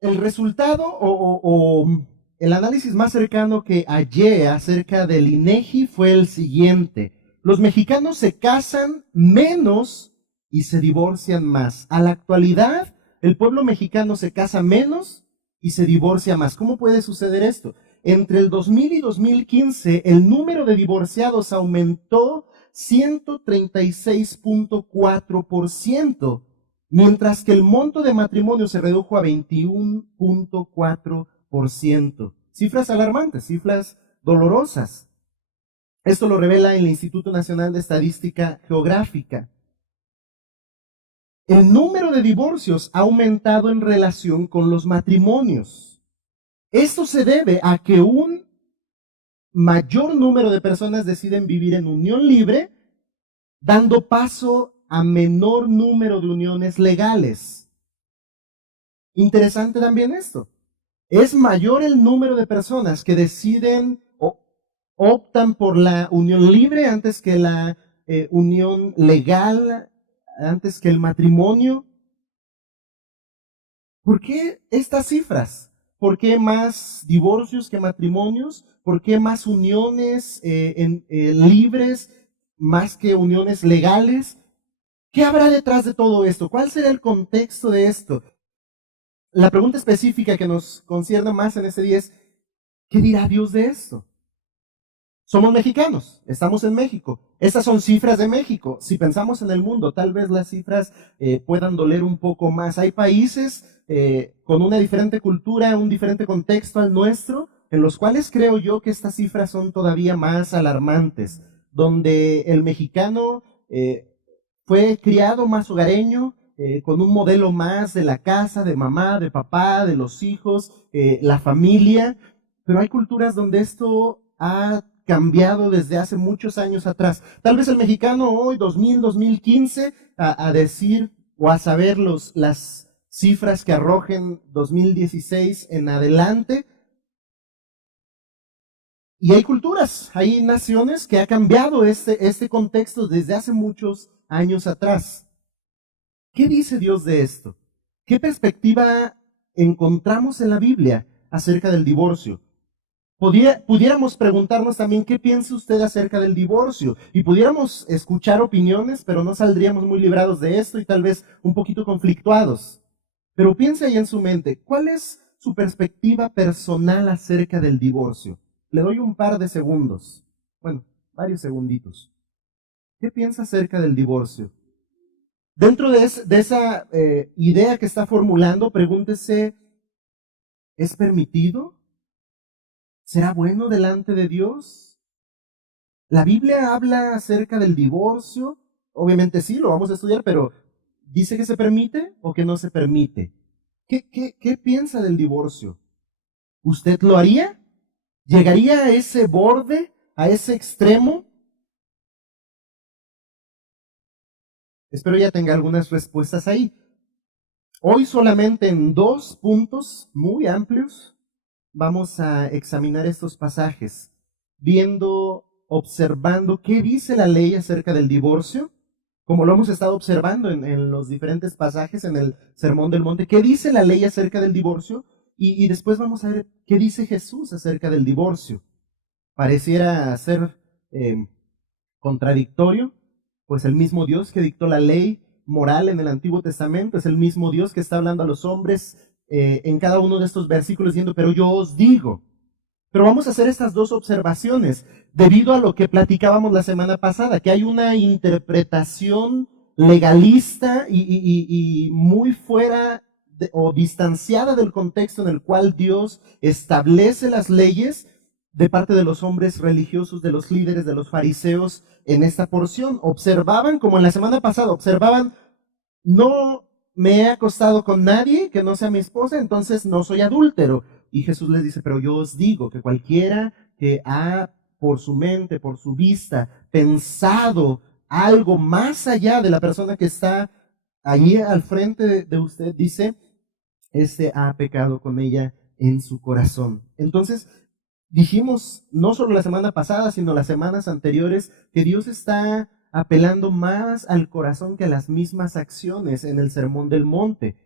El resultado o el análisis más cercano que hallé acerca del INEGI fue el siguiente. Los mexicanos se casan menos y se divorcian más. A la actualidad, el pueblo mexicano se casa menos y se divorcia más. ¿Cómo puede suceder esto? Entre el 2000 y 2015, el número de divorciados aumentó 136.4%, mientras que el monto de matrimonio se redujo a 21.4%. Cifras alarmantes, cifras dolorosas. Esto lo revela el Instituto Nacional de Estadística Geográfica. El número de divorcios ha aumentado en relación con los matrimonios. Esto se debe a que un mayor número de personas deciden vivir en unión libre, dando paso a menor número de uniones legales. Interesante también esto. Es mayor el número de personas que deciden o optan por la unión libre antes que la unión legal, antes que el matrimonio. ¿Por qué estas cifras? ¿Por qué más divorcios que matrimonios? ¿Por qué más uniones libres más que uniones legales? ¿Qué habrá detrás de todo esto? ¿Cuál será el contexto de esto? La pregunta específica que nos concierne más en este día es, ¿qué dirá Dios de esto? Somos mexicanos, estamos en México. Estas son cifras de México. Si pensamos en el mundo, tal vez las cifras puedan doler un poco más. Hay países con una diferente cultura, un diferente contexto al nuestro, en los cuales creo yo que estas cifras son todavía más alarmantes, donde el mexicano fue criado más hogareño, con un modelo más de la casa, de mamá, de papá, de los hijos, la familia, pero hay culturas donde esto ha cambiado desde hace muchos años atrás. Tal vez el mexicano hoy, 2000, 2015, a decir o a saber las cifras que arrojen 2016 en adelante. Y hay culturas, hay naciones que ha cambiado este contexto desde hace muchos años atrás. ¿Qué dice Dios de esto? ¿Qué perspectiva encontramos en la Biblia acerca del divorcio? Pudiéramos preguntarnos también qué piensa usted acerca del divorcio y pudiéramos escuchar opiniones, pero no saldríamos muy librados de esto y tal vez un poquito conflictuados. Pero piense ahí en su mente, ¿cuál es su perspectiva personal acerca del divorcio? Le doy un par de segundos, bueno, varios segunditos. ¿Qué piensa acerca del divorcio? Dentro de esa idea que está formulando, pregúntese, ¿es permitido? ¿Será bueno delante de Dios? La Biblia habla acerca del divorcio. Obviamente sí, lo vamos a estudiar, pero ¿dice que se permite o que no se permite? ¿Qué piensa del divorcio? ¿Usted lo haría? ¿Llegaría a ese borde, a ese extremo? Espero ya tenga algunas respuestas ahí. Hoy solamente en dos puntos muy amplios vamos a examinar estos pasajes, viendo, observando qué dice la ley acerca del divorcio, como lo hemos estado observando en los diferentes pasajes en el Sermón del Monte, qué dice la ley acerca del divorcio, y después vamos a ver qué dice Jesús acerca del divorcio. Pareciera ser contradictorio, pues el mismo Dios que dictó la ley moral en el Antiguo Testamento es el mismo Dios que está hablando a los hombres en cada uno de estos versículos diciendo, pero yo os digo. Pero vamos a hacer estas dos observaciones debido a lo que platicábamos la semana pasada, que hay una interpretación legalista y muy fuera o distanciada del contexto en el cual Dios establece las leyes de parte de los hombres religiosos, de los líderes, de los fariseos en esta porción. Observaban, como en la semana pasada, observaban, no me he acostado con nadie que no sea mi esposa, entonces no soy adúltero. Y Jesús les dice, pero yo os digo que cualquiera que ha por su mente, por su vista, pensado algo más allá de la persona que está allí al frente de usted, dice, este ha pecado con ella en su corazón. Entonces, dijimos, no solo la semana pasada, sino las semanas anteriores, que Dios está apelando más al corazón que a las mismas acciones en el Sermón del Monte.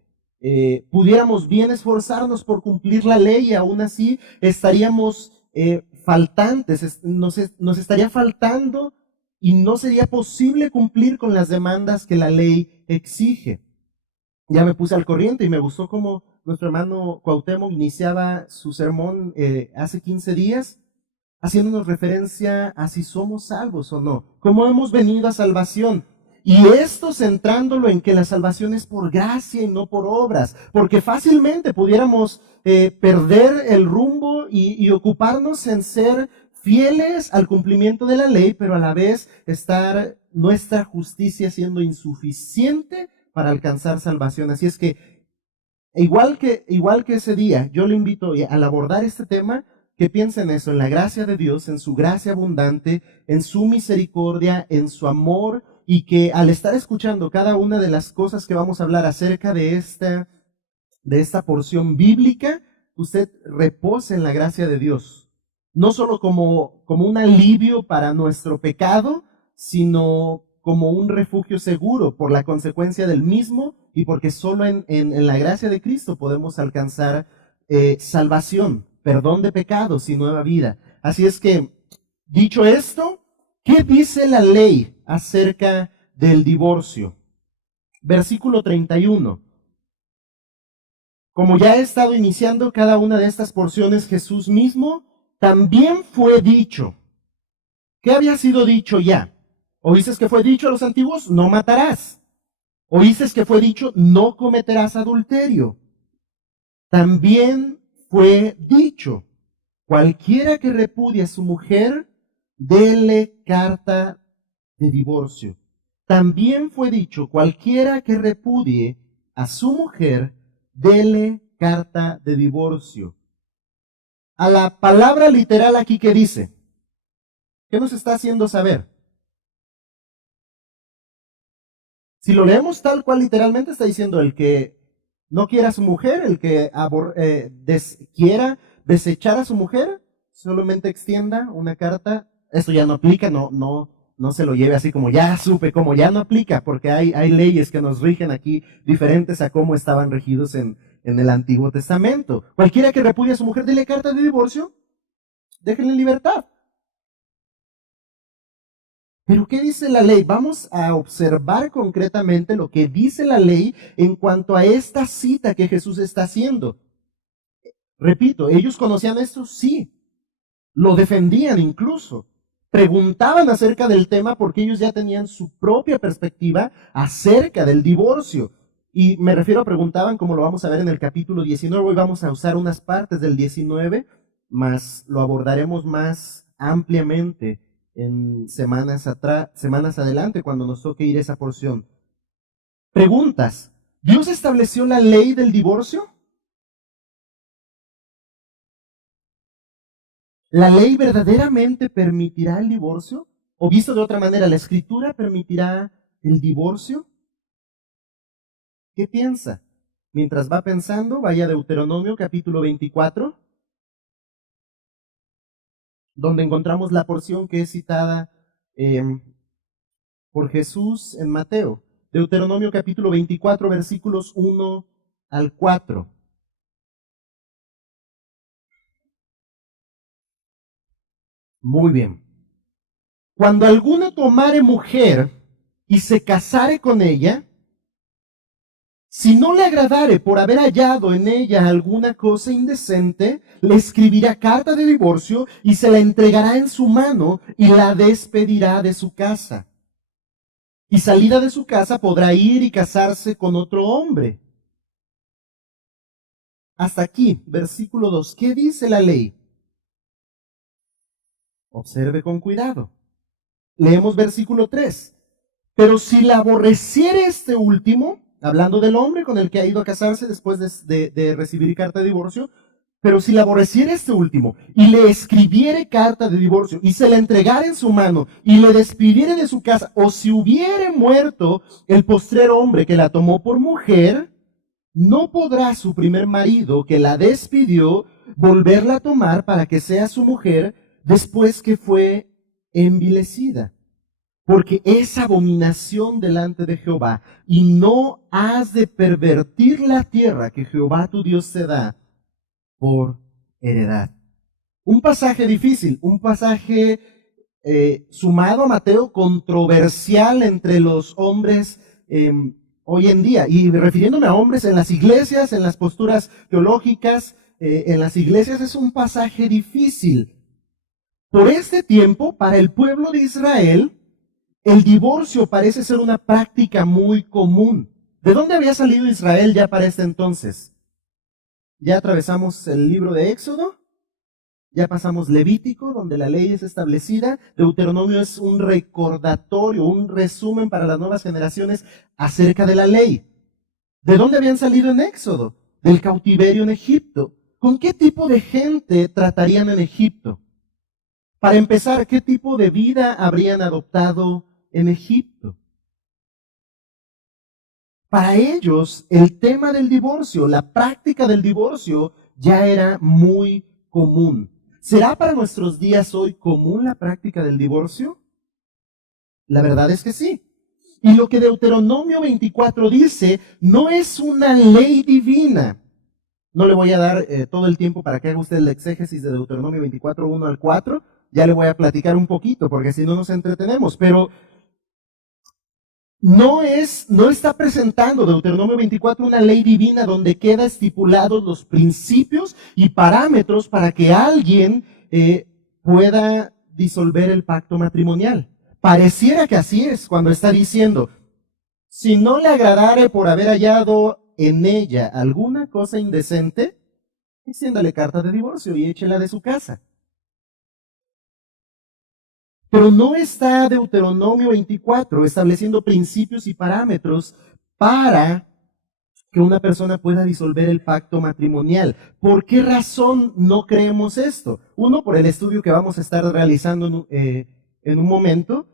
pudiéramos bien esforzarnos por cumplir la ley y aún así estaríamos faltantes, nos estaría faltando y no sería posible cumplir con las demandas que la ley exige. Ya me puse al corriente y me gustó cómo nuestro hermano Cuauhtémoc iniciaba su sermón hace 15 días, haciéndonos referencia a si somos salvos o no, cómo hemos venido a salvación. Y esto centrándolo en que la salvación es por gracia y no por obras, porque fácilmente pudiéramos perder el rumbo y ocuparnos en ser fieles al cumplimiento de la ley, pero a la vez estar nuestra justicia siendo insuficiente para alcanzar salvación. Así es que igual que ese día, yo le invito al abordar este tema, que piense en eso, en la gracia de Dios, en su gracia abundante, en su misericordia, en su amor, y que al estar escuchando cada una de las cosas que vamos a hablar acerca de esta porción bíblica, usted repose en la gracia de Dios. No solo como un alivio para nuestro pecado, sino como un refugio seguro por la consecuencia del mismo y porque solo en la gracia de Cristo podemos alcanzar salvación, perdón de pecados y nueva vida. Así es que, dicho esto, ¿qué dice la ley acerca del divorcio? Versículo 31. Como ya he estado iniciando cada una de estas porciones, Jesús mismo también fue dicho. ¿Qué había sido dicho ya? ¿Oíste que fue dicho a los antiguos? No matarás. ¿Oíste que fue dicho? No cometerás adulterio. También fue dicho, cualquiera que repudie a su mujer, dele carta de divorcio. También fue dicho, cualquiera que repudie a su mujer, dele carta de divorcio. A la palabra literal aquí que dice, ¿qué nos está haciendo saber? Si lo leemos tal cual literalmente está diciendo el que no quiera a su mujer, el que quiera desechar a su mujer, solamente extienda una carta. Esto ya no aplica, no se lo lleve así como ya supe, como ya no aplica, porque hay leyes que nos rigen aquí diferentes a cómo estaban regidos en el Antiguo Testamento. Cualquiera que repudie a su mujer, dele carta de divorcio, déjenle en libertad. Pero ¿qué dice la ley? Vamos a observar concretamente lo que dice la ley en cuanto a esta cita que Jesús está haciendo. Repito, ¿ellos conocían esto? Sí. Lo defendían incluso. Preguntaban acerca del tema porque ellos ya tenían su propia perspectiva acerca del divorcio. Y me refiero a preguntaban, como lo vamos a ver en el capítulo 19. Hoy vamos a usar unas partes del 19, mas lo abordaremos más ampliamente en semanas adelante, cuando nos toque ir esa porción. Preguntas. ¿Dios estableció la ley del divorcio? ¿La ley verdaderamente permitirá el divorcio? O visto de otra manera, ¿la Escritura permitirá el divorcio? ¿Qué piensa? Mientras va pensando, vaya a Deuteronomio capítulo 24. Donde encontramos la porción que es citada por Jesús en Mateo. Deuteronomio capítulo 24, versículos 1 al 4. Muy bien. Cuando alguno tomare mujer y se casare con ella, si no le agradare por haber hallado en ella alguna cosa indecente, le escribirá carta de divorcio y se la entregará en su mano y la despedirá de su casa. Y salida de su casa podrá ir y casarse con otro hombre. Hasta aquí, versículo 2. ¿Qué dice la ley? Observe con cuidado. Leemos versículo 3. Pero si la aborreciere este último, hablando del hombre con el que ha ido a casarse después de recibir carta de divorcio, pero si la aborreciere este último y le escribiere carta de divorcio y se la entregara en su mano y le despidiere de su casa, o si hubiere muerto el postrero hombre que la tomó por mujer, no podrá su primer marido que la despidió volverla a tomar para que sea su mujer después que fue envilecida. porque es abominación delante de Jehová, y no has de pervertir la tierra que Jehová tu Dios te da por heredad. Un pasaje difícil, un pasaje sumado a Mateo, controversial entre los hombres hoy en día. Y refiriéndome a hombres en las iglesias, en las posturas teológicas, en las iglesias es un pasaje difícil. Por este tiempo, para el pueblo de Israel, el divorcio parece ser una práctica muy común. ¿De dónde había salido Israel ya para este entonces? Ya atravesamos el libro de Éxodo, ya pasamos Levítico, donde la ley es establecida. Deuteronomio es un recordatorio, un resumen para las nuevas generaciones acerca de la ley. ¿De dónde habían salido en Éxodo? Del cautiverio en Egipto. ¿Con qué tipo de gente tratarían en Egipto? Para empezar, ¿qué tipo de vida habrían adoptado en Egipto? Para ellos, el tema del divorcio, la práctica del divorcio, ya era muy común. ¿Será para nuestros días hoy común la práctica del divorcio? La verdad es que sí. Y lo que Deuteronomio 24 dice no es una ley divina. No le voy a dar todo el tiempo para que haga usted el exégesis de Deuteronomio 24, 1 al 4. Ya le voy a platicar un poquito, porque si no nos entretenemos. Pero no está presentando Deuteronomio 24 una ley divina donde queda estipulados los principios y parámetros para que alguien pueda disolver el pacto matrimonial. Pareciera que así es cuando está diciendo, si no le agradare por haber hallado en ella alguna cosa indecente, extiéndale carta de divorcio y échela de su casa. Pero no está Deuteronomio 24 estableciendo principios y parámetros para que una persona pueda disolver el pacto matrimonial. ¿Por qué razón no creemos esto? Uno, por el estudio que vamos a estar realizando en un momento,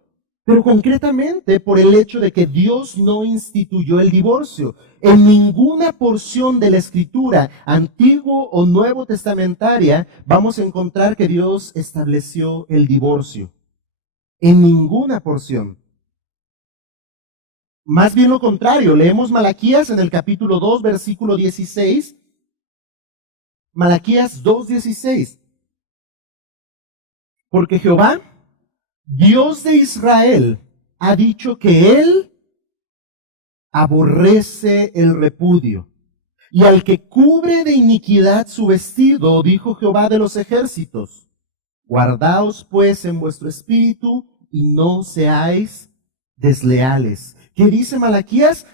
pero concretamente por el hecho de que Dios no instituyó el divorcio. En ninguna porción de la Escritura, antiguo o nuevo testamentaria, vamos a encontrar que Dios estableció el divorcio. En ninguna porción. Más bien lo contrario, leemos Malaquías en el capítulo 2, versículo 16. Malaquías 2:16. Porque Jehová, Dios de Israel, ha dicho que Él aborrece el repudio. Y al que cubre de iniquidad su vestido, dijo Jehová de los ejércitos, guardaos pues en vuestro espíritu y no seáis desleales. ¿Qué dice Malaquías?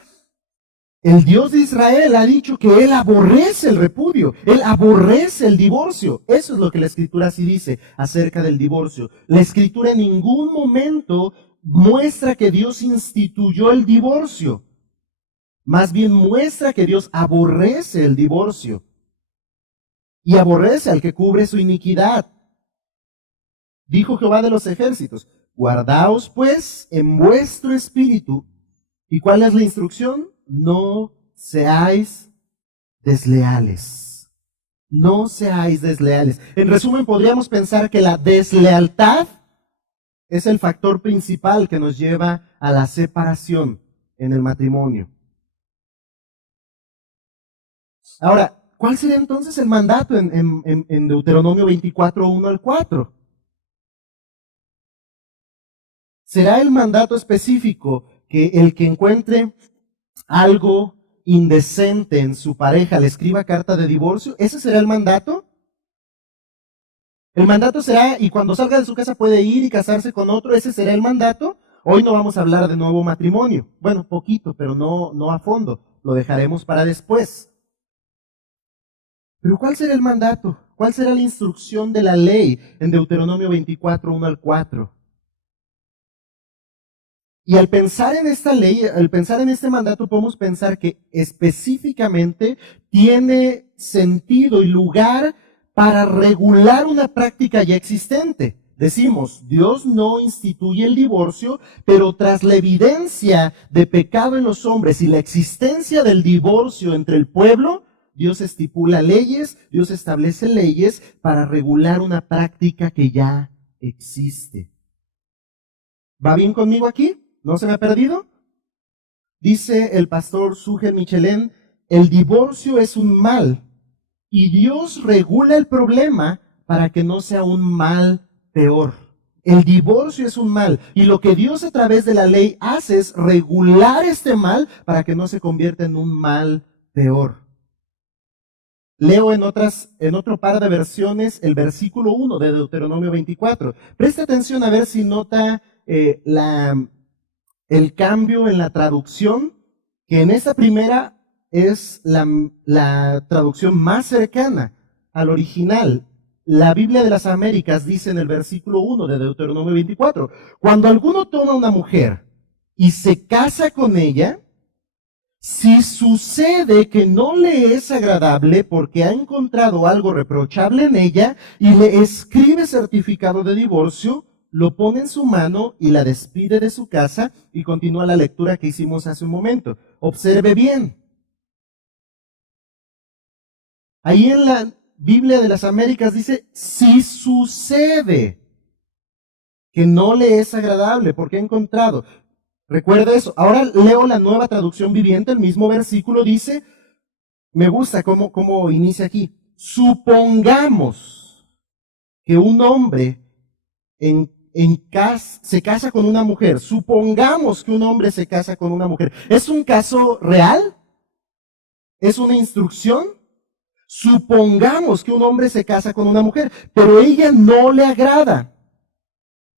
El Dios de Israel ha dicho que Él aborrece el repudio, Él aborrece el divorcio. Eso es lo que la Escritura sí dice acerca del divorcio. La Escritura en ningún momento muestra que Dios instituyó el divorcio. Más bien muestra que Dios aborrece el divorcio y aborrece al que cubre su iniquidad. Dijo Jehová de los ejércitos, guardaos pues en vuestro espíritu. ¿Y cuál es la instrucción? No seáis desleales. No seáis desleales. En resumen, podríamos pensar que la deslealtad es el factor principal que nos lleva a la separación en el matrimonio. Ahora, ¿cuál sería entonces el mandato en Deuteronomio 24, 1 al 4? ¿Será el mandato específico que el que encuentre algo indecente en su pareja le escriba carta de divorcio? ¿Ese será el mandato? El mandato será, y cuando salga de su casa puede ir y casarse con otro, ¿ese será el mandato? Hoy no vamos a hablar de nuevo matrimonio. Bueno, poquito, pero no a fondo. Lo dejaremos para después. Pero ¿cuál será el mandato? ¿Cuál será la instrucción de la ley en Deuteronomio 24, 1 al 4? Y al pensar en esta ley, al pensar en este mandato, podemos pensar que específicamente tiene sentido y lugar para regular una práctica ya existente. Decimos, Dios no instituye el divorcio, pero tras la evidencia de pecado en los hombres y la existencia del divorcio entre el pueblo, Dios estipula leyes, Dios establece leyes para regular una práctica que ya existe. ¿Va bien conmigo aquí? ¿No se me ha perdido? Dice el pastor Sugel Michelén, el divorcio es un mal y Dios regula el problema para que no sea un mal peor. El divorcio es un mal y lo que Dios a través de la ley hace es regular este mal para que no se convierta en un mal peor. Leo en otro par de versiones el versículo 1 de Deuteronomio 24. Presta atención a ver si nota el cambio en la traducción, que en esta primera es la traducción más cercana al original. La Biblia de las Américas dice en el versículo 1 de Deuteronomio 24, cuando alguno toma una mujer y se casa con ella, si sucede que no le es agradable porque ha encontrado algo reprochable en ella y le escribe certificado de divorcio, lo pone en su mano y la despide de su casa, y continúa la lectura que hicimos hace un momento. Observe bien. Ahí en la Biblia de las Américas dice, si sucede que no le es agradable porque ha encontrado. Recuerda eso. Ahora leo la Nueva Traducción Viviente, el mismo versículo dice, me gusta cómo inicia aquí. Supongamos que un hombre se casa con una mujer. Supongamos que un hombre se casa con una mujer. ¿Es un caso real? ¿Es una instrucción? Supongamos que un hombre se casa con una mujer, pero ella no le agrada.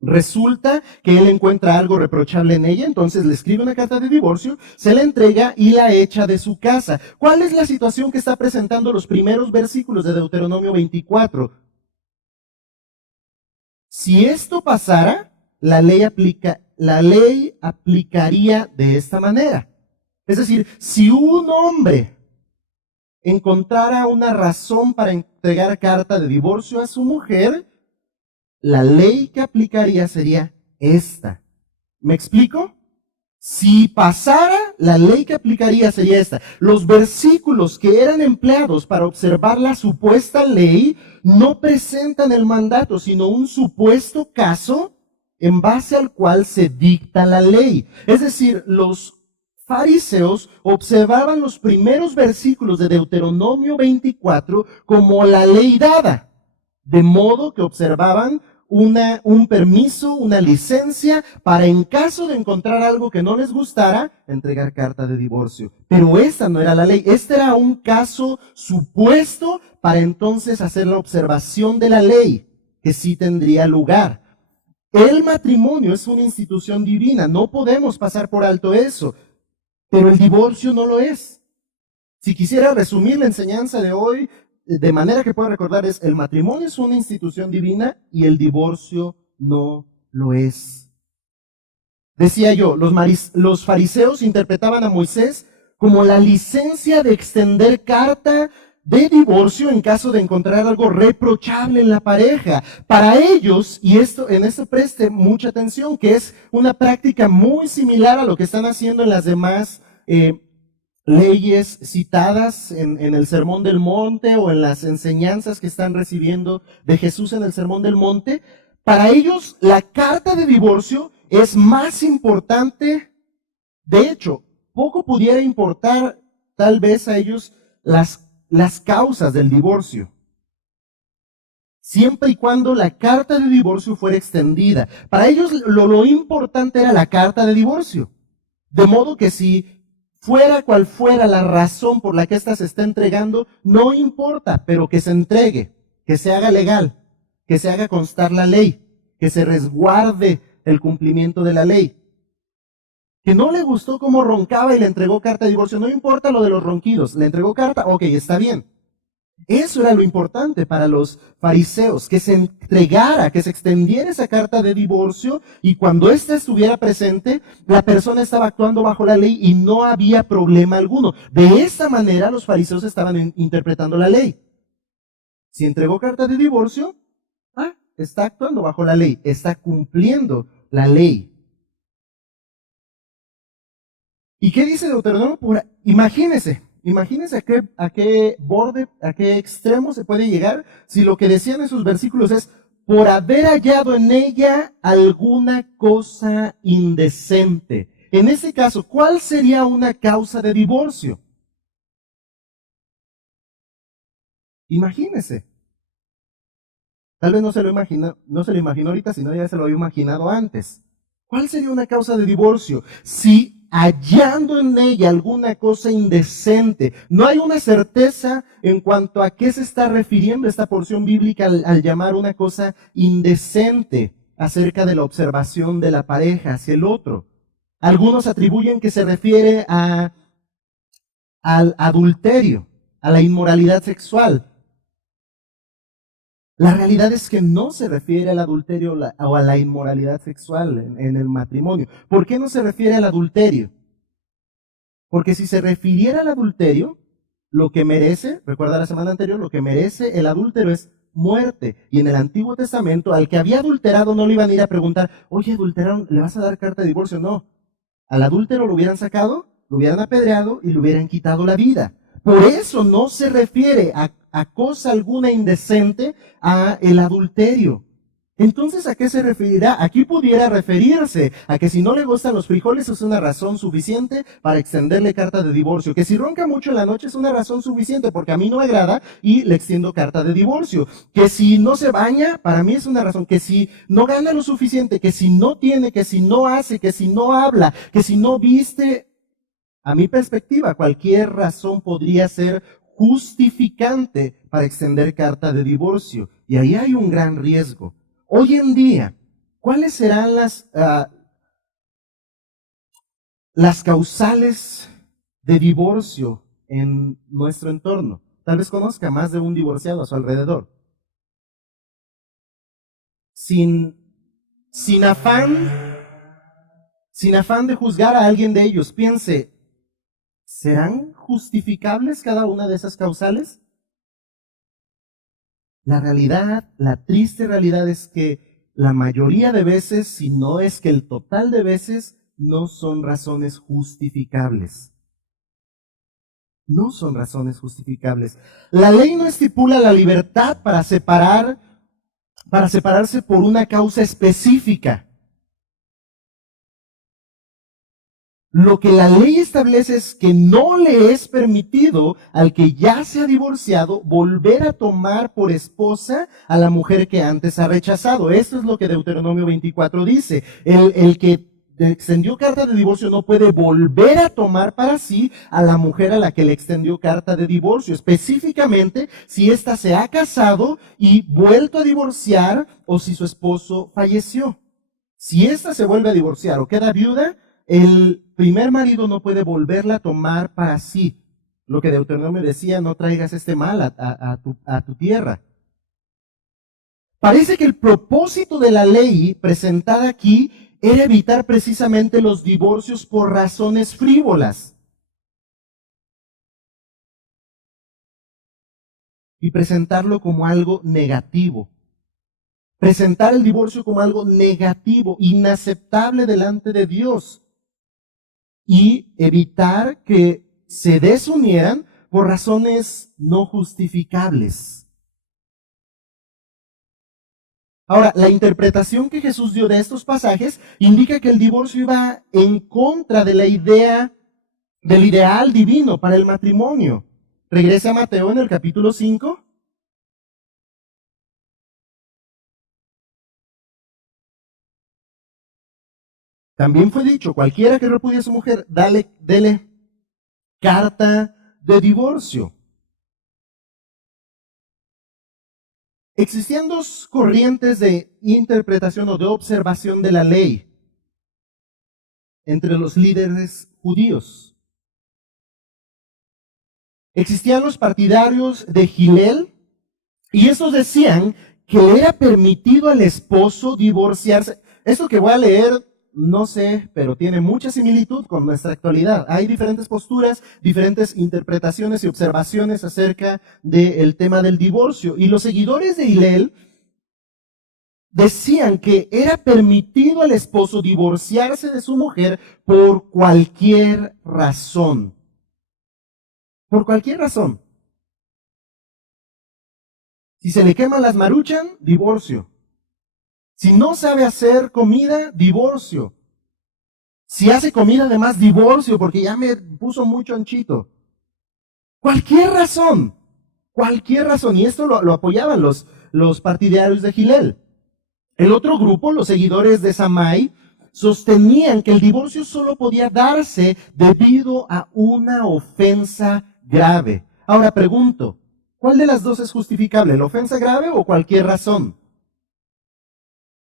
Resulta que él encuentra algo reprochable en ella, entonces le escribe una carta de divorcio, se la entrega y la echa de su casa. ¿Cuál es la situación que está presentando los primeros versículos de Deuteronomio 24? Si esto pasara, la ley aplicaría de esta manera. Es decir, si un hombre encontrara una razón para entregar carta de divorcio a su mujer, la ley que aplicaría sería esta. ¿Me explico? Si pasara, la ley que aplicaría sería esta. Los versículos que eran empleados para observar la supuesta ley no presentan el mandato, sino un supuesto caso en base al cual se dicta la ley. Es decir, los fariseos observaban los primeros versículos de Deuteronomio 24 como la ley dada, de modo que observaban un permiso, una licencia para, en caso de encontrar algo que no les gustara, entregar carta de divorcio. Pero esta no era la ley, este era un caso supuesto para entonces hacer la observación de la ley, que sí tendría lugar. El matrimonio es una institución divina, no podemos pasar por alto eso, pero el divorcio no lo es. Si quisiera resumir la enseñanza de hoy, de manera que pueda recordar, es el matrimonio es una institución divina y el divorcio no lo es. Decía yo, los fariseos interpretaban a Moisés como la licencia de extender carta de divorcio en caso de encontrar algo reprochable en la pareja. Para ellos, y en esto preste mucha atención, que es una práctica muy similar a lo que están haciendo en las demás leyes citadas en el Sermón del Monte o en las enseñanzas que están recibiendo de Jesús en el Sermón del Monte, para ellos la carta de divorcio es más importante. De hecho, poco pudiera importar tal vez a ellos las causas del divorcio, siempre y cuando la carta de divorcio fuera extendida. Para ellos lo importante era la carta de divorcio. De modo que si fuera cual fuera la razón por la que ésta se está entregando, no importa, pero que se entregue, que se haga legal, que se haga constar la ley, que se resguarde el cumplimiento de la ley. Que no le gustó cómo roncaba y le entregó carta de divorcio, no importa lo de los ronquidos, le entregó carta, ok, está bien. Eso era lo importante para los fariseos, que se entregara, que se extendiera esa carta de divorcio, y cuando ésta estuviera presente, la persona estaba actuando bajo la ley y no había problema alguno. De esta manera los fariseos estaban interpretando la ley. Si entregó carta de divorcio, está actuando bajo la ley, está cumpliendo la ley. ¿Y qué dice Deuteronomio? Imagínese a qué borde, a qué extremo se puede llegar si lo que decían esos versículos es, por haber hallado en ella alguna cosa indecente. En ese caso, ¿cuál sería una causa de divorcio? Imagínese. Tal vez no se lo imaginó ahorita, sino ya se lo había imaginado antes. ¿Cuál sería una causa de divorcio? Si hallando en ella alguna cosa indecente, no hay una certeza en cuanto a qué se está refiriendo esta porción bíblica al llamar una cosa indecente acerca de la observación de la pareja hacia el otro. Algunos atribuyen que se refiere al adulterio, a la inmoralidad sexual. La realidad es que no se refiere al adulterio o a la inmoralidad sexual en el matrimonio. ¿Por qué no se refiere al adulterio? Porque si se refiriera al adulterio, lo que merece, recuerda la semana anterior, lo que merece el adúltero es muerte. Y en el Antiguo Testamento, al que había adulterado no le iban a ir a preguntar, oye, adulteraron, ¿le vas a dar carta de divorcio? No. Al adúltero lo hubieran sacado, lo hubieran apedreado y le hubieran quitado la vida. Por eso no se refiere a cosa alguna indecente a el adulterio. Entonces, ¿a qué se referirá? Aquí pudiera referirse a que si no le gustan los frijoles es una razón suficiente para extenderle carta de divorcio. Que si ronca mucho en la noche es una razón suficiente porque a mí no me agrada y le extiendo carta de divorcio. Que si no se baña, para mí es una razón. Que si no gana lo suficiente, que si no tiene, que si no hace, que si no habla, que si no viste, a mi perspectiva, cualquier razón podría ser justificante para extender carta de divorcio. Y ahí hay un gran riesgo. Hoy en día, ¿cuáles serán las causales de divorcio en nuestro entorno? Tal vez conozca más de un divorciado a su alrededor. Sin afán de juzgar a alguien de ellos, piense, ¿serán justificables cada una de esas causales? La realidad, la triste realidad es que la mayoría de veces, si no es que el total de veces, no son razones justificables. No son razones justificables. La ley no estipula la libertad para separarse por una causa específica. Lo que la ley establece es que no le es permitido al que ya se ha divorciado volver a tomar por esposa a la mujer que antes ha rechazado. Esto es lo que Deuteronomio 24 dice. El que extendió carta de divorcio no puede volver a tomar para sí a la mujer a la que le extendió carta de divorcio, específicamente si ésta se ha casado y vuelto a divorciar o si su esposo falleció. Si ésta se vuelve a divorciar o queda viuda, el primer marido no puede volverla a tomar para sí. Lo que Deuteronomio decía, no traigas este mal a tu tierra. Parece que el propósito de la ley presentada aquí era evitar precisamente los divorcios por razones frívolas. Y presentarlo como algo negativo. Presentar el divorcio como algo negativo, inaceptable delante de Dios. Y evitar que se desunieran por razones no justificables. Ahora, la interpretación que Jesús dio de estos pasajes indica que el divorcio iba en contra de la idea, del ideal divino para el matrimonio. Regresa a Mateo en el capítulo 5. También fue dicho, cualquiera que repudie a su mujer, dele carta de divorcio. Existían dos corrientes de interpretación o de observación de la ley entre los líderes judíos. Existían los partidarios de Gilel y estos decían que le era permitido al esposo divorciarse. Esto que voy a leer, no sé, pero tiene mucha similitud con nuestra actualidad. Hay diferentes posturas, diferentes interpretaciones y observaciones acerca del tema del divorcio. Y los seguidores de Hillel decían que era permitido al esposo divorciarse de su mujer por cualquier razón. Por cualquier razón. Si se le queman las Maruchan, divorcio. Si no sabe hacer comida, divorcio. Si hace comida, además, divorcio, porque ya me puso mucho anchito. Cualquier razón. Cualquier razón. Y esto lo apoyaban los partidarios de Gilel. El otro grupo, los seguidores de Samai, sostenían que el divorcio solo podía darse debido a una ofensa grave. Ahora pregunto, ¿cuál de las dos es justificable? ¿La ofensa grave o cualquier razón?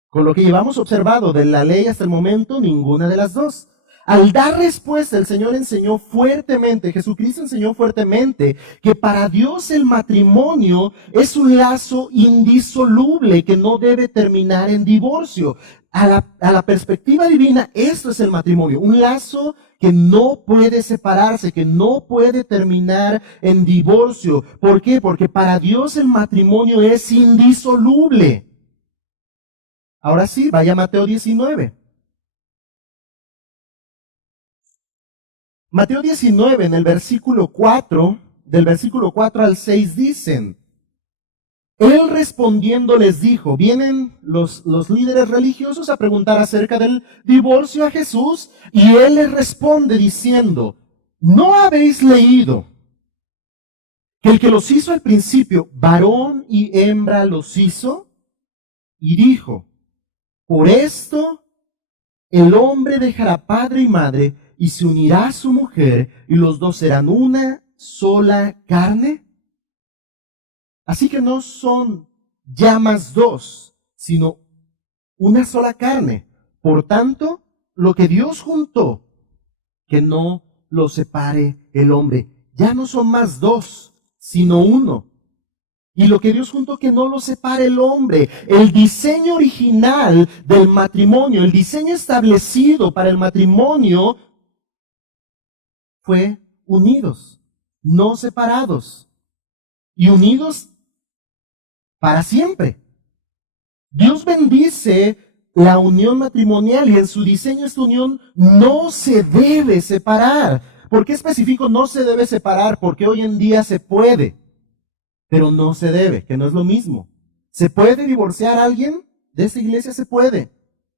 Con lo que llevamos observado de la ley hasta el momento, ninguna de las dos. Al dar respuesta, el Señor enseñó fuertemente, Jesucristo enseñó fuertemente, que para Dios el matrimonio es un lazo indisoluble que no debe terminar en divorcio. A la perspectiva divina, esto es el matrimonio, un lazo que no puede separarse, que no puede terminar en divorcio. ¿Por qué? Porque para Dios el matrimonio es indisoluble. Ahora sí, vaya a Mateo 19. Mateo 19, en el versículo 4, del versículo 4 al 6 dicen, Él respondiendo les dijo, vienen los líderes religiosos a preguntar acerca del divorcio a Jesús, y Él les responde diciendo, ¿no habéis leído que el que los hizo al principio, varón y hembra los hizo? Y dijo, por esto el hombre dejará padre y madre y se unirá a su mujer y los dos serán una sola carne. Así que no son ya más dos, sino una sola carne. Por tanto, lo que Dios juntó, que no lo separe el hombre. Ya no son más dos, sino uno. Y lo que Dios juntó, que no lo separe el hombre. El diseño original del matrimonio, el diseño establecido para el matrimonio, fue unidos, no separados. Y unidos para siempre. Dios bendice la unión matrimonial y en su diseño esta unión no se debe separar. ¿Por qué especifico no se debe separar? Porque hoy en día se puede. Pero no se debe, que no es lo mismo. ¿Se puede divorciar a alguien? De esta iglesia se puede,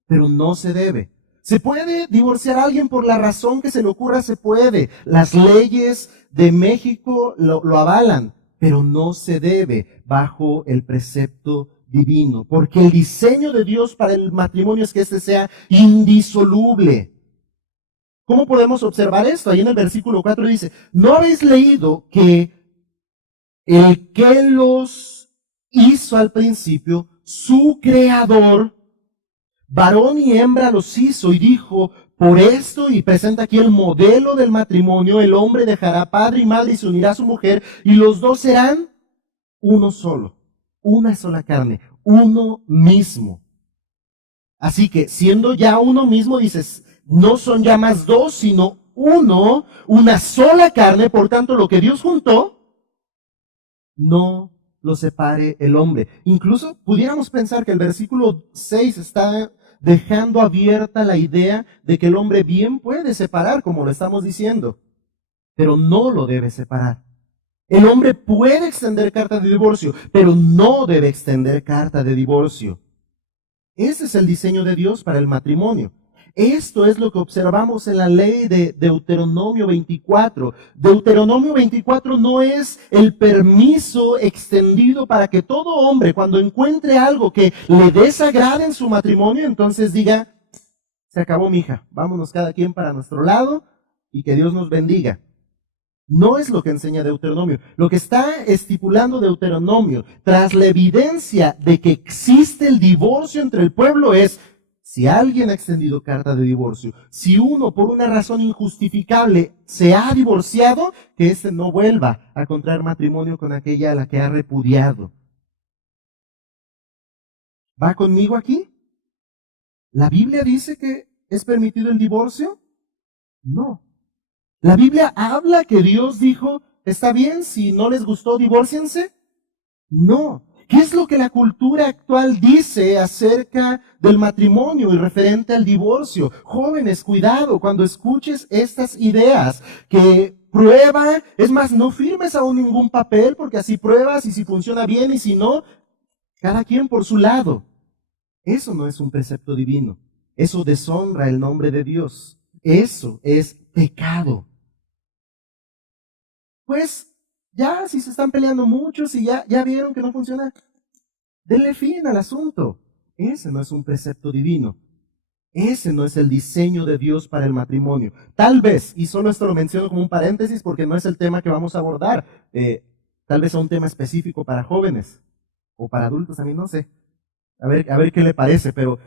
pero no se debe. ¿Se puede divorciar a alguien por la razón que se le ocurra? Se puede. Las leyes de México lo avalan, pero no se debe bajo el precepto divino, porque el diseño de Dios para el matrimonio es que este sea indisoluble. ¿Cómo podemos observar esto? Ahí en el versículo 4 dice, ¿no habéis leído que el que los hizo al principio, su creador, varón y hembra los hizo y dijo, por esto, y presenta aquí el modelo del matrimonio, el hombre dejará padre y madre y se unirá a su mujer, y los dos serán uno solo, una sola carne, uno mismo. Así que, siendo ya uno mismo, dices, no son ya más dos, sino uno, una sola carne, por tanto, lo que Dios juntó, no lo separe el hombre. Incluso pudiéramos pensar que el versículo 6 está dejando abierta la idea de que el hombre bien puede separar, como lo estamos diciendo, pero no lo debe separar. El hombre puede extender carta de divorcio, pero no debe extender carta de divorcio. Ese es el diseño de Dios para el matrimonio. Esto es lo que observamos en la ley de Deuteronomio 24. Deuteronomio 24 no es el permiso extendido para que todo hombre, cuando encuentre algo que le desagrade en su matrimonio, entonces diga, se acabó, mija, vámonos cada quien para nuestro lado y que Dios nos bendiga. No es lo que enseña Deuteronomio. Lo que está estipulando Deuteronomio, tras la evidencia de que existe el divorcio entre el pueblo, es, si alguien ha extendido carta de divorcio, si uno por una razón injustificable se ha divorciado, que éste no vuelva a contraer matrimonio con aquella a la que ha repudiado. ¿Va conmigo aquí? ¿La Biblia dice que es permitido el divorcio? No. La Biblia habla que Dios dijo, está bien, si no les gustó, divórciense. No. ¿Qué es lo que la cultura actual dice acerca del matrimonio y referente al divorcio? Jóvenes, cuidado cuando escuches estas ideas, que prueba, es más, no firmes aún ningún papel porque así pruebas y si funciona bien y si no, cada quien por su lado. Eso no es un precepto divino. Eso deshonra el nombre de Dios. Eso es pecado. Pues ya, si se están peleando muchos y ya vieron que no funciona, denle fin al asunto. Ese no es un precepto divino. Ese no es el diseño de Dios para el matrimonio. Tal vez, y solo esto lo menciono como un paréntesis porque no es el tema que vamos a abordar, tal vez sea un tema específico para jóvenes o para adultos, a mí no sé. A ver qué le parece, pero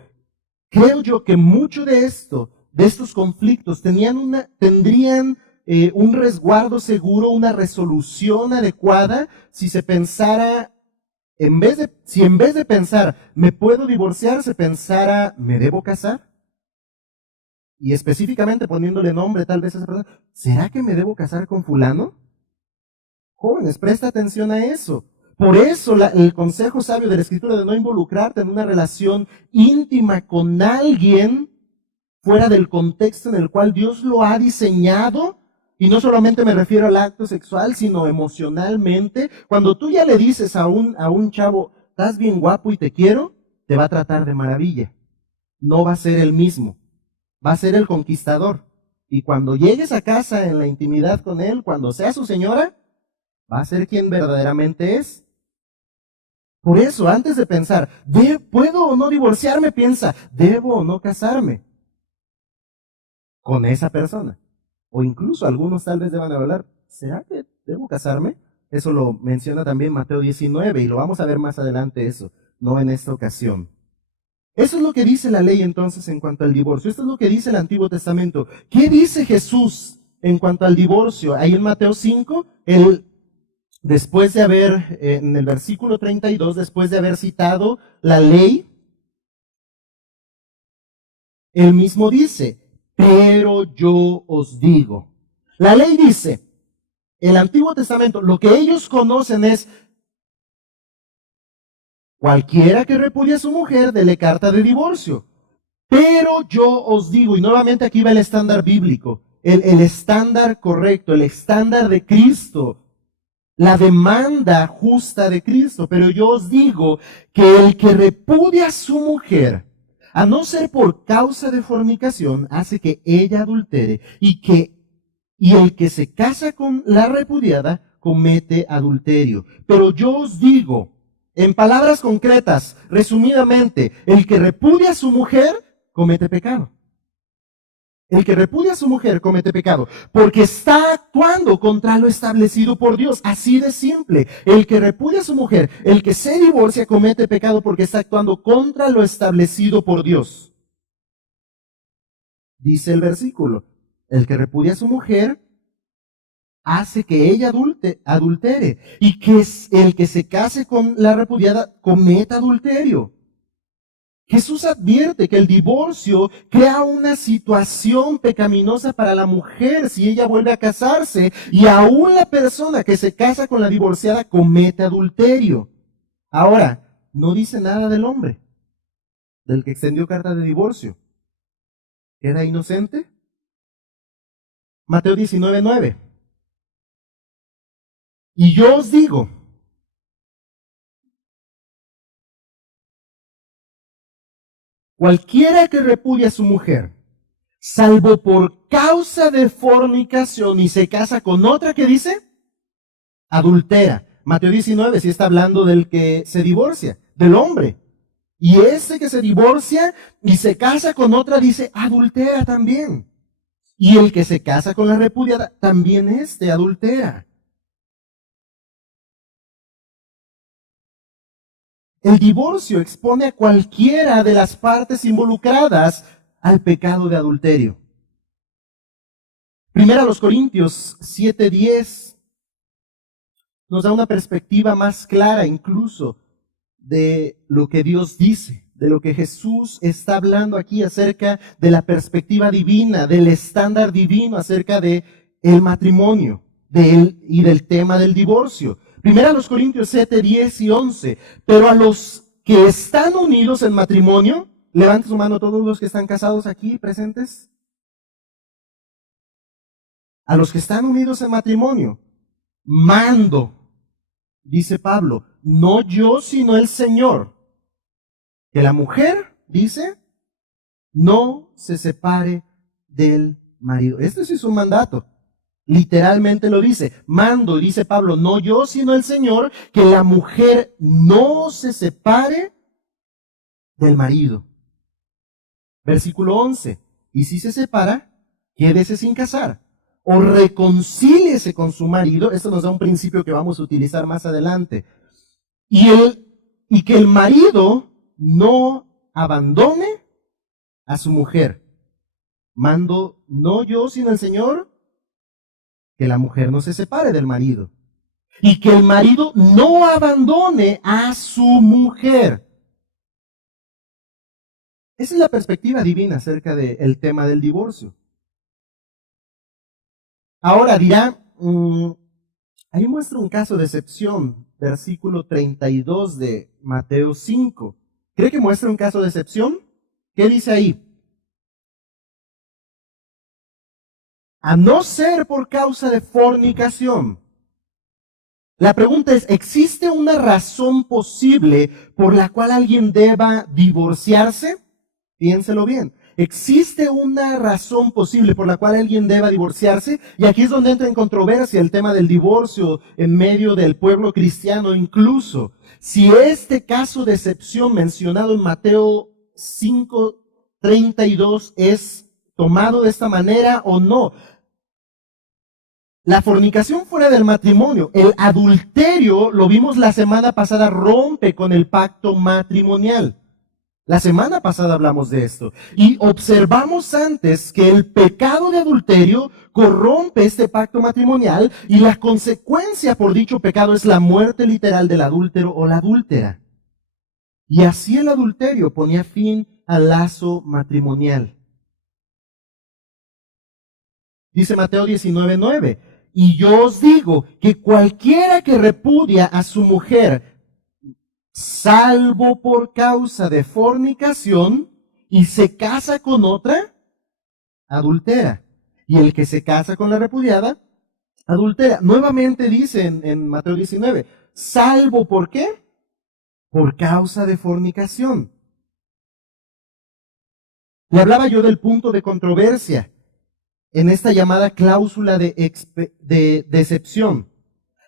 creo yo que mucho de esto, de estos conflictos, tendrían un resguardo seguro, una resolución adecuada, si se pensara, si en vez de pensar, me puedo divorciar, se pensara, ¿me debo casar? Y específicamente poniéndole nombre tal vez a esa persona, ¿será que me debo casar con fulano? Jóvenes, presta atención a eso. Por eso el consejo sabio de la Escritura de no involucrarte en una relación íntima con alguien fuera del contexto en el cual Dios lo ha diseñado, y no solamente me refiero al acto sexual, sino emocionalmente. Cuando tú ya le dices a un chavo, estás bien guapo y te quiero, te va a tratar de maravilla. No va a ser el mismo, va a ser el conquistador. Y cuando llegues a casa en la intimidad con él, cuando sea su señora, va a ser quien verdaderamente es. Por eso, antes de pensar, ¿puedo o no divorciarme? Piensa, ¿debo o no casarme con esa persona? O incluso algunos tal vez deban hablar, ¿será que debo casarme? Eso lo menciona también Mateo 19 y lo vamos a ver más adelante eso, no en esta ocasión. Eso es lo que dice la ley entonces en cuanto al divorcio. Esto es lo que dice el Antiguo Testamento. ¿Qué dice Jesús en cuanto al divorcio? Ahí en Mateo 5, después de haber, en el versículo 32, después de haber citado la ley, él mismo dice, pero yo os digo. La ley dice, el Antiguo Testamento, lo que ellos conocen es, cualquiera que repudie a su mujer, dele carta de divorcio. Pero yo os digo, y nuevamente aquí va el estándar bíblico, el estándar correcto, el estándar de Cristo, la demanda justa de Cristo. Pero yo os digo que el que repudia a su mujer, a no ser por causa de fornicación, hace que ella adultere y el que se casa con la repudiada comete adulterio. Pero yo os digo, en palabras concretas, resumidamente, el que repudia a su mujer comete pecado. El que repudia a su mujer comete pecado, porque está actuando contra lo establecido por Dios. Así de simple. El que repudia a su mujer, el que se divorcia, comete pecado porque está actuando contra lo establecido por Dios. Dice el versículo, el que repudia a su mujer hace que ella adultere, y que el que se case con la repudiada cometa adulterio. Jesús advierte que el divorcio crea una situación pecaminosa para la mujer si ella vuelve a casarse, y aún la persona que se casa con la divorciada comete adulterio. Ahora, no dice nada del hombre, del que extendió carta de divorcio. ¿Queda inocente? Mateo 19:9. Y yo os digo, cualquiera que repudie a su mujer, salvo por causa de fornicación y se casa con otra, que dice, adultera. Mateo 19 sí está hablando del que se divorcia, del hombre. Y ese que se divorcia y se casa con otra, dice, adultera también. Y el que se casa con la repudiada, también adultera. El divorcio expone a cualquiera de las partes involucradas al pecado de adulterio. Primera a los Corintios 7:10 nos da una perspectiva más clara incluso de lo que Dios dice, de lo que Jesús está hablando aquí acerca de la perspectiva divina, del estándar divino acerca de el matrimonio y del tema del divorcio. Primera a los Corintios 7:10 y 11. Pero a los que están unidos en matrimonio, levante su mano todos los que están casados aquí presentes. A los que están unidos en matrimonio, mando, dice Pablo, no yo sino el Señor, Que la mujer, dice, no se separe del marido. Este sí es un mandato. Literalmente lo dice. Mando, dice Pablo, no yo, sino el Señor, que la mujer no se separe del marido. Versículo 11. Y si se separa, quédese sin casar. O reconcíliese con su marido. Esto nos da un principio que vamos a utilizar más adelante. Y que el marido no abandone a su mujer. Mando no yo, sino el Señor, que la mujer no se separe del marido. Y que el marido no abandone a su mujer. Esa es la perspectiva divina acerca del tema del divorcio. Ahora dirá, ahí muestra un caso de excepción, versículo 32 de Mateo 5. ¿Cree que muestra un caso de excepción? ¿Qué dice ahí? A no ser por causa de fornicación. La pregunta es, ¿existe una razón posible por la cual alguien deba divorciarse? Piénselo bien. ¿Existe una razón posible por la cual alguien deba divorciarse? Y aquí es donde entra en controversia el tema del divorcio en medio del pueblo cristiano incluso. Si este caso de excepción mencionado en Mateo 5:32 es tomado de esta manera o no. La fornicación fuera del matrimonio, el adulterio, lo vimos la semana pasada, rompe con el pacto matrimonial. La semana pasada hablamos de esto y observamos antes que el pecado de adulterio corrompe este pacto matrimonial y la consecuencia por dicho pecado es la muerte literal del adúltero o la adúltera. Y así el adulterio ponía fin al lazo matrimonial. Dice Mateo 19:9, y yo os digo que cualquiera que repudia a su mujer, salvo por causa de fornicación, y se casa con otra, adultera. Y el que se casa con la repudiada, adultera. Nuevamente dice en Mateo 19, salvo ¿por qué? Por causa de fornicación. Le hablaba yo del punto de controversia en esta llamada cláusula de excepción.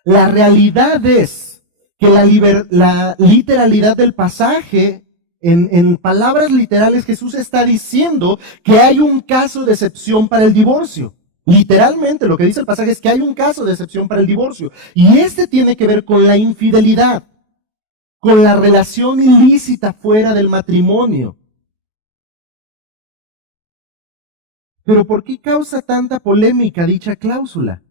La realidad es que la literalidad del pasaje, en palabras literales, Jesús está diciendo que hay un caso de excepción para el divorcio. Literalmente lo que dice el pasaje es que hay un caso de excepción para el divorcio. Y este tiene que ver con la infidelidad, con la relación ilícita fuera del matrimonio. Pero ¿por qué causa tanta polémica dicha cláusula?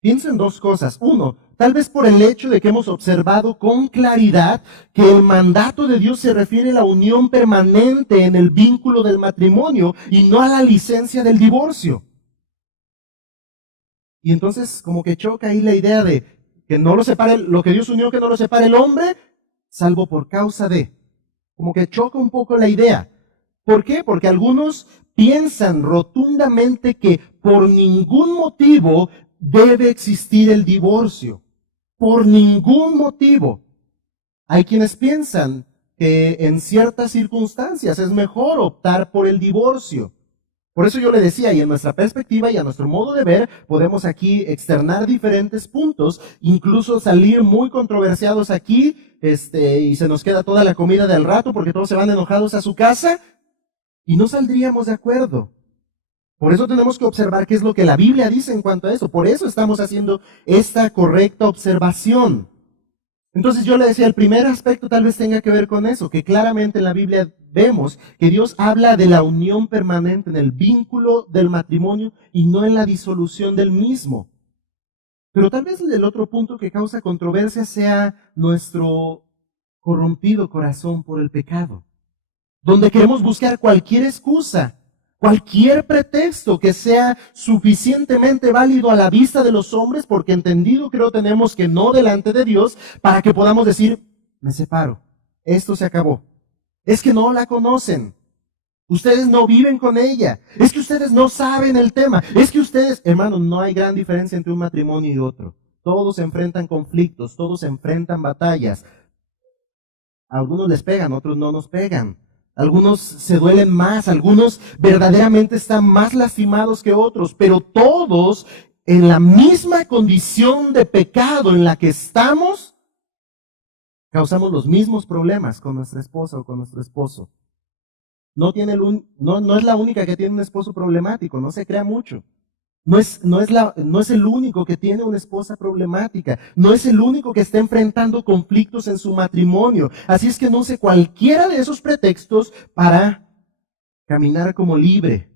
Pienso en dos cosas. Uno, tal vez por el hecho de que hemos observado con claridad que el mandato de Dios se refiere a la unión permanente en el vínculo del matrimonio y no a la licencia del divorcio. Y entonces como que choca ahí la idea de que no lo separe, lo que Dios unió, que no lo separe el hombre, salvo por causa de. Como que choca un poco la idea. ¿Por qué? Porque algunos piensan rotundamente que por ningún motivo debe existir el divorcio. Por ningún motivo. Hay quienes piensan que en ciertas circunstancias es mejor optar por el divorcio. Por eso yo le decía, y en nuestra perspectiva y a nuestro modo de ver, podemos aquí externar diferentes puntos, incluso salir muy controversiados aquí, y se nos queda toda la comida del rato porque todos se van enojados a su casa y no saldríamos de acuerdo. Por eso tenemos que observar qué es lo que la Biblia dice en cuanto a eso. Por eso estamos haciendo esta correcta observación. Entonces yo le decía, el primer aspecto tal vez tenga que ver con eso, que claramente en la Biblia vemos que Dios habla de la unión permanente en el vínculo del matrimonio y no en la disolución del mismo. Pero tal vez el otro punto que causa controversia sea nuestro corrompido corazón por el pecado, donde queremos buscar cualquier excusa, cualquier pretexto que sea suficientemente válido a la vista de los hombres, porque entendido creo tenemos que no delante de Dios, para que podamos decir, me separo, esto se acabó. Es que no la conocen, ustedes no viven con ella, es que ustedes no saben el tema, es que ustedes, hermanos, no hay gran diferencia entre un matrimonio y otro. Todos enfrentan conflictos, todos enfrentan batallas. A algunos les pegan, otros no nos pegan. Algunos se duelen más, algunos verdaderamente están más lastimados que otros, pero todos en la misma condición de pecado en la que estamos, causamos los mismos problemas con nuestra esposa o con nuestro esposo. No es la única que tiene un esposo problemático, no se crea mucho. No es el único que tiene una esposa problemática. No es el único que está enfrentando conflictos en su matrimonio. Así es que no use cualquiera de esos pretextos para caminar como libre.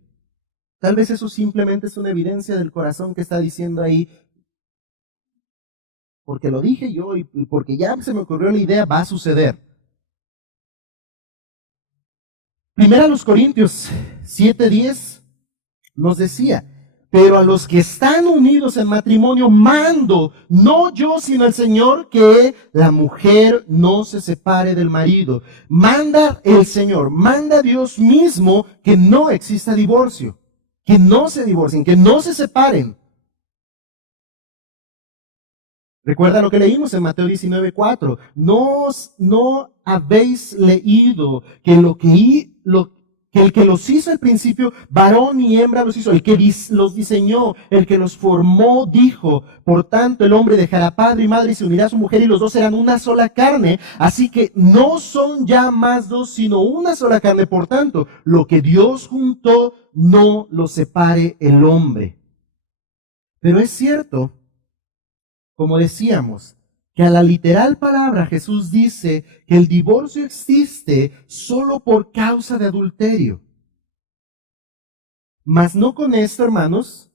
Tal vez eso simplemente es una evidencia del corazón que está diciendo ahí, porque lo dije yo y porque ya se me ocurrió la idea, va a suceder. Primera a los Corintios 7:10 nos decía, pero a los que están unidos en matrimonio mando, no yo sino el Señor, que la mujer no se separe del marido. Manda el Señor, manda Dios mismo que no exista divorcio, que no se divorcien, que no se separen. Recuerda lo que leímos en Mateo 19:4. No habéis leído que el que los hizo al principio, varón y hembra los hizo, el que los diseñó, el que los formó, dijo, por tanto el hombre dejará padre y madre y se unirá a su mujer y los dos serán una sola carne, así que no son ya más dos, sino una sola carne, por tanto, lo que Dios juntó, no lo separe el hombre. Pero es cierto, como decíamos, que a la literal palabra Jesús dice que el divorcio existe solo por causa de adulterio. Mas no con esto, hermanos,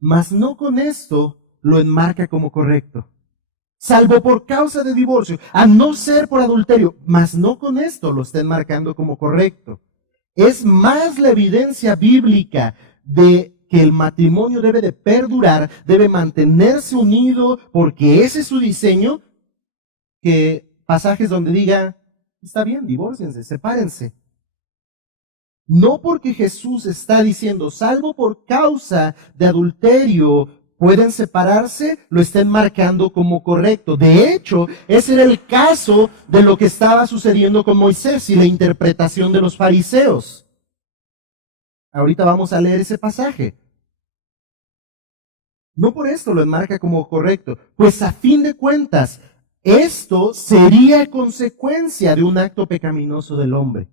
lo enmarca como correcto. Salvo por causa de divorcio, a no ser por adulterio, mas no con esto lo está enmarcando como correcto. Es más la evidencia bíblica de que el matrimonio debe de perdurar, debe mantenerse unido, porque ese es su diseño, que pasajes donde diga, está bien, divórciense, sepárense. No porque Jesús está diciendo, salvo por causa de adulterio, pueden separarse, lo estén marcando como correcto. De hecho, ese era el caso de lo que estaba sucediendo con Moisés y la interpretación de los fariseos. Ahorita vamos a leer ese pasaje. No por esto lo enmarca como correcto, pues a fin de cuentas, esto sería consecuencia de un acto pecaminoso del hombre.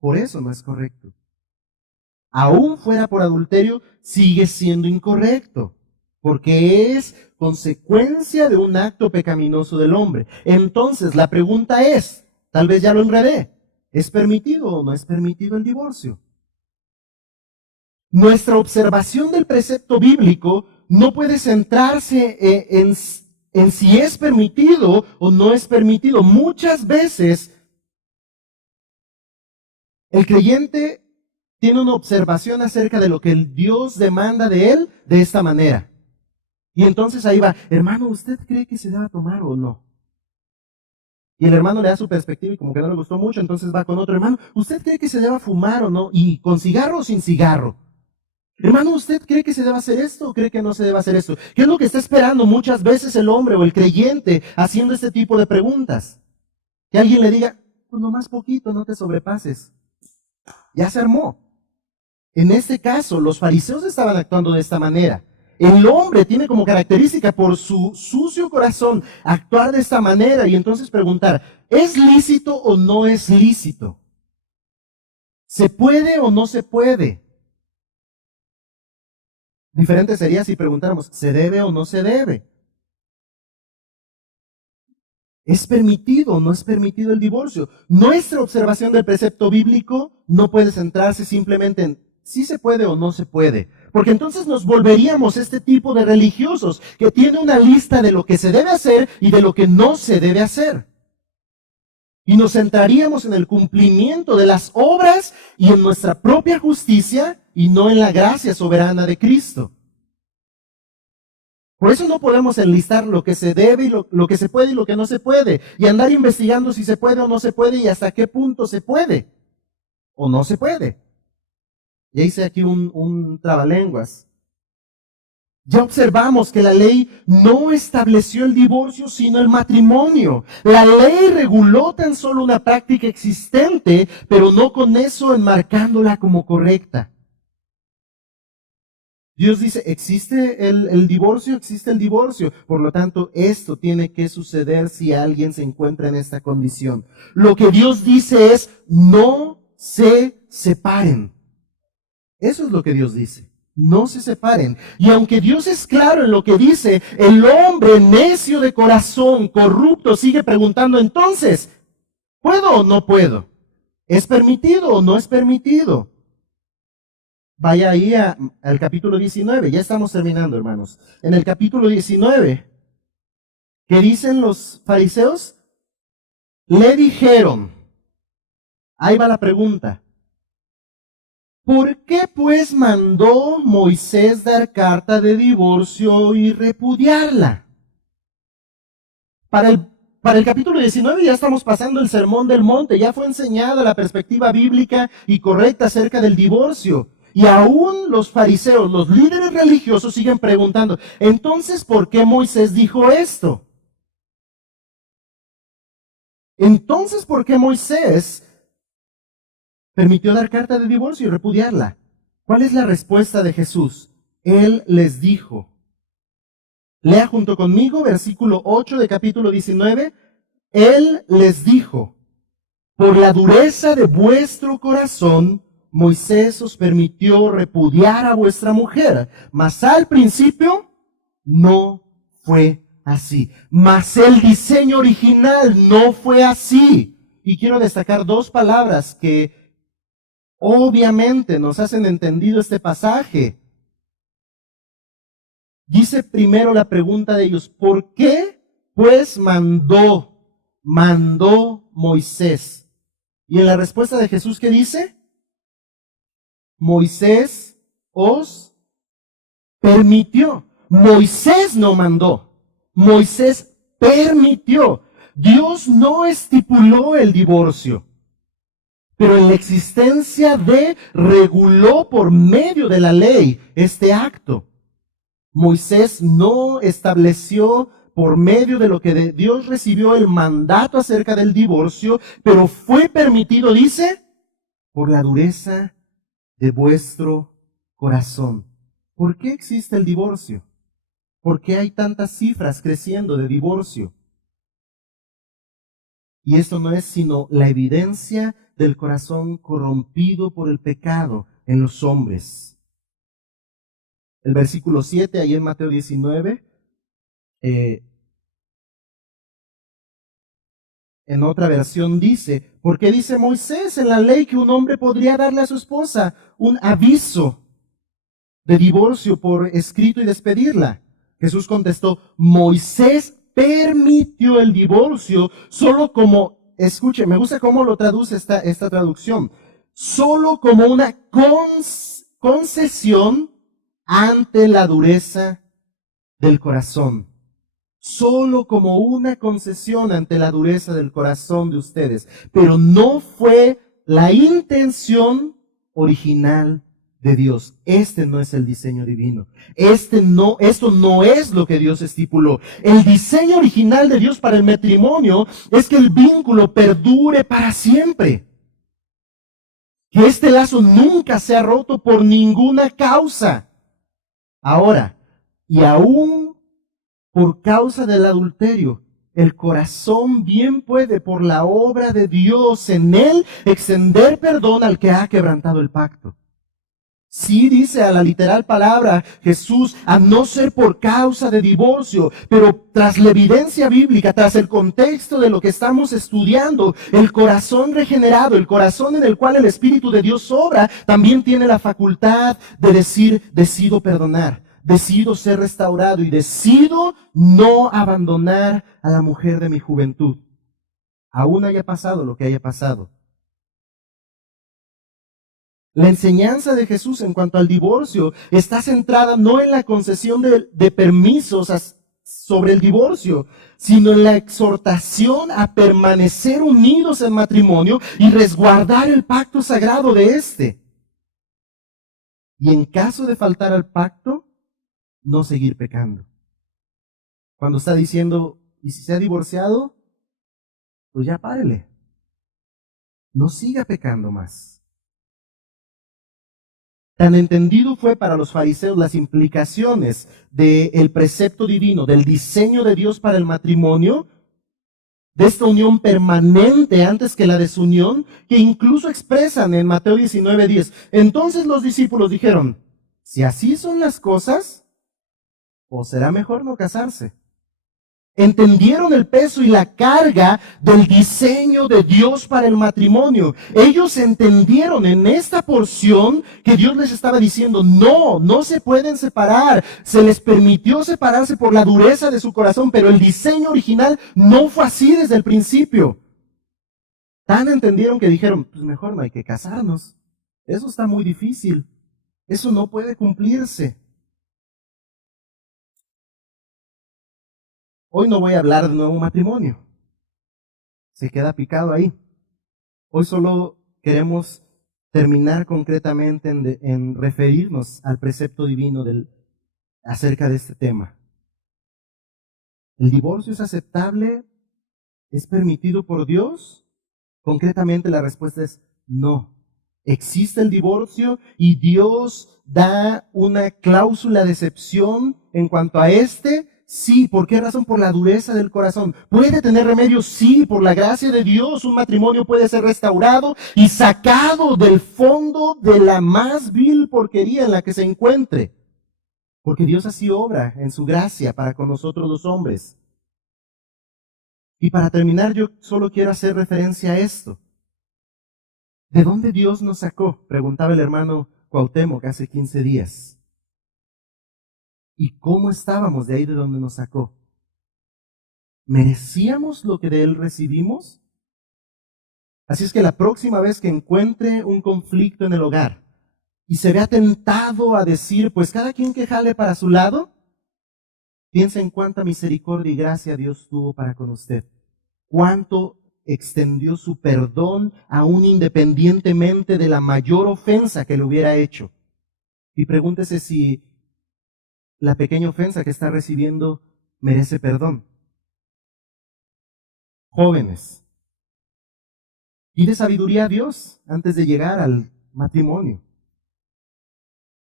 Por eso no es correcto. Aún fuera por adulterio, sigue siendo incorrecto, porque es consecuencia de un acto pecaminoso del hombre. Entonces, la pregunta es, tal vez ya lo enredé, ¿es permitido o no es permitido el divorcio? Nuestra observación del precepto bíblico no puede centrarse en si es permitido o no es permitido. Muchas veces el creyente tiene una observación acerca de lo que el Dios demanda de él de esta manera. Y entonces ahí va, hermano, ¿usted cree que se deba tomar o no? Y el hermano le da su perspectiva y como que no le gustó mucho, entonces va con otro hermano, ¿usted cree que se deba fumar o no? ¿Y con cigarro o sin cigarro? Hermano, ¿usted cree que se debe hacer esto o cree que no se debe hacer esto? ¿Qué es lo que está esperando muchas veces el hombre o el creyente haciendo este tipo de preguntas? Que alguien le diga, pues nomás poquito, no te sobrepases. Ya se armó. En este caso, los fariseos estaban actuando de esta manera. El hombre tiene como característica por su sucio corazón actuar de esta manera y entonces preguntar, ¿es lícito o no es lícito? ¿Se puede o no se puede? Diferente sería si preguntáramos, ¿se debe o no se debe? ¿Es permitido o no es permitido el divorcio? Nuestra observación del precepto bíblico no puede centrarse simplemente en si se puede o no se puede, porque entonces nos volveríamos este tipo de religiosos que tiene una lista de lo que se debe hacer y de lo que no se debe hacer. Y nos centraríamos en el cumplimiento de las obras y en nuestra propia justicia y no en la gracia soberana de Cristo. Por eso no podemos enlistar lo que se debe y lo que se puede y lo que no se puede. Y andar investigando si se puede o no se puede y hasta qué punto se puede o no se puede. Ya hice aquí un trabalenguas. Ya observamos que la ley no estableció el divorcio, sino el matrimonio. La ley reguló tan solo una práctica existente, pero no con eso enmarcándola como correcta. Dios dice, existe el divorcio, existe el divorcio. Por lo tanto, esto tiene que suceder si alguien se encuentra en esta condición. Lo que Dios dice es, no se separen. Eso es lo que Dios dice. No se separen. Y aunque Dios es claro en lo que dice, el hombre necio de corazón, corrupto, sigue preguntando, entonces, ¿puedo o no puedo? ¿Es permitido o no es permitido? Vaya ahí al capítulo 19. Ya estamos terminando, hermanos. En el capítulo 19, ¿qué dicen los fariseos? Le dijeron, ahí va la pregunta. ¿Por qué pues mandó Moisés dar carta de divorcio y repudiarla? Para el capítulo 19 ya estamos pasando el sermón del monte, ya fue enseñada la perspectiva bíblica y correcta acerca del divorcio. Y aún los fariseos, los líderes religiosos siguen preguntando, entonces, ¿por qué Moisés dijo esto? Entonces, ¿por qué Moisés permitió dar carta de divorcio y repudiarla? ¿Cuál es la respuesta de Jesús? Él les dijo, lea junto conmigo versículo 8 de capítulo 19, Él les dijo, por la dureza de vuestro corazón, Moisés os permitió repudiar a vuestra mujer, mas al principio no fue así. Mas el diseño original no fue así. Y quiero destacar dos palabras que obviamente nos hacen entendido este pasaje. Dice primero la pregunta de ellos, ¿por qué pues mandó Moisés? Y en la respuesta de Jesús, ¿qué dice? Moisés os permitió. Moisés no mandó. Moisés permitió. Dios no estipuló el divorcio, pero en la existencia reguló por medio de la ley este acto. Moisés no estableció por medio de lo que de Dios recibió el mandato acerca del divorcio, pero fue permitido, dice, por la dureza de vuestro corazón. ¿Por qué existe el divorcio? ¿Por qué hay tantas cifras creciendo de divorcio? Y esto no es sino la evidencia del corazón corrompido por el pecado en los hombres. El versículo 7, ahí en Mateo 19, en otra versión dice, porque dice Moisés en la ley que un hombre podría darle a su esposa un aviso de divorcio por escrito y despedirla. Jesús contestó, Moisés permitió el divorcio solo como, escuche, me gusta cómo lo traduce esta traducción, solo como una concesión ante la dureza del corazón. Solo como una concesión ante la dureza del corazón de ustedes. Pero no fue la intención original de Dios. Este no es el diseño divino. Esto no es lo que Dios estipuló. El diseño original de Dios para el matrimonio es que el vínculo perdure para siempre. Que este lazo nunca sea roto por ninguna causa. Ahora, y aún por causa del adulterio, el corazón bien puede, por la obra de Dios en él, extender perdón al que ha quebrantado el pacto. Sí dice a la literal palabra Jesús, a no ser por causa de divorcio, pero tras la evidencia bíblica, tras el contexto de lo que estamos estudiando, el corazón regenerado, el corazón en el cual el Espíritu de Dios obra, también tiene la facultad de decir, decido perdonar, decido ser restaurado y decido no abandonar a la mujer de mi juventud, aún haya pasado lo que haya pasado. La enseñanza de Jesús en cuanto al divorcio está centrada no en la concesión de permisos sobre el divorcio, sino en la exhortación a permanecer unidos en matrimonio y resguardar el pacto sagrado de éste. Y en caso de faltar al pacto, no seguir pecando. Cuando está diciendo, ¿y si se ha divorciado? Pues ya párele. No siga pecando más. Tan entendido fue para los fariseos las implicaciones del precepto divino, del diseño de Dios para el matrimonio, de esta unión permanente antes que la desunión, que incluso expresan en Mateo 19:10. Entonces los discípulos dijeron, si así son las cosas, pues será mejor no casarse. Entendieron el peso y la carga del diseño de Dios para el matrimonio. Ellos entendieron en esta porción que Dios les estaba diciendo, no se pueden separar. Se les permitió separarse por la dureza de su corazón, pero el diseño original no fue así desde el principio. Tan entendieron que dijeron, pues mejor no hay que casarnos. Eso está muy difícil. Eso no puede cumplirse. Hoy no voy a hablar de nuevo matrimonio. Se queda picado ahí. Hoy solo queremos terminar concretamente en referirnos al precepto divino acerca de este tema. ¿El divorcio es aceptable? ¿Es permitido por Dios? Concretamente la respuesta es no. Existe el divorcio y Dios da una cláusula de excepción en cuanto a este. Sí, ¿por qué razón? Por la dureza del corazón. ¿Puede tener remedio? Sí, por la gracia de Dios un matrimonio puede ser restaurado y sacado del fondo de la más vil porquería en la que se encuentre. Porque Dios así obra en su gracia para con nosotros los hombres. Y para terminar, yo solo quiero hacer referencia a esto. ¿De dónde Dios nos sacó? Preguntaba el hermano Cuauhtémoc hace 15 días. ¿Y cómo estábamos de ahí de donde nos sacó? ¿Merecíamos lo que de Él recibimos? Así es que la próxima vez que encuentre un conflicto en el hogar y se vea tentado a decir, pues cada quien que jale para su lado, piensa en cuánta misericordia y gracia Dios tuvo para con usted. Cuánto extendió su perdón aún independientemente de la mayor ofensa que le hubiera hecho. Y pregúntese si la pequeña ofensa que está recibiendo merece perdón. Jóvenes, pide sabiduría a Dios antes de llegar al matrimonio.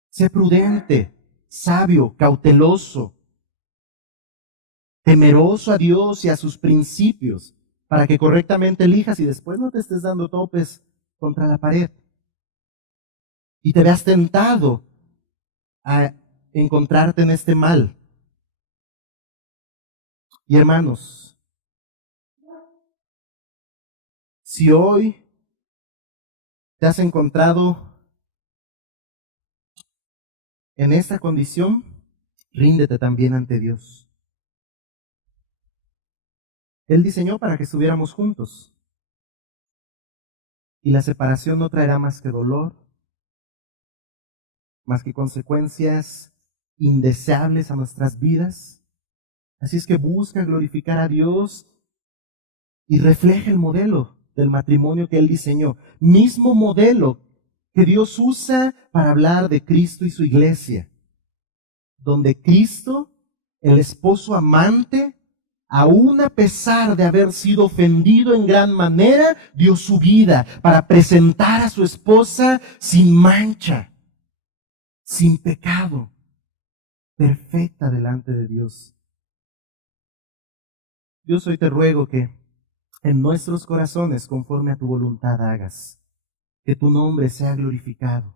Sé prudente, sabio, cauteloso, temeroso a Dios y a sus principios, para que correctamente elijas y después no te estés dando topes contra la pared. Y te veas tentado a encontrarte en este mal. Y hermanos, si hoy te has encontrado en esta condición, ríndete también ante Dios. Él diseñó para que estuviéramos juntos. Y la separación no traerá más que dolor, más que consecuencias indeseables a nuestras vidas. Así es que busca glorificar a Dios y refleja el modelo del matrimonio que Él diseñó. Mismo modelo que Dios usa para hablar de Cristo y su iglesia. Donde Cristo, el esposo amante, aún a pesar de haber sido ofendido en gran manera, dio su vida para presentar a su esposa sin mancha, sin pecado, perfecta delante de Dios. Dios, hoy te ruego que en nuestros corazones, conforme a tu voluntad, hagas que tu nombre sea glorificado.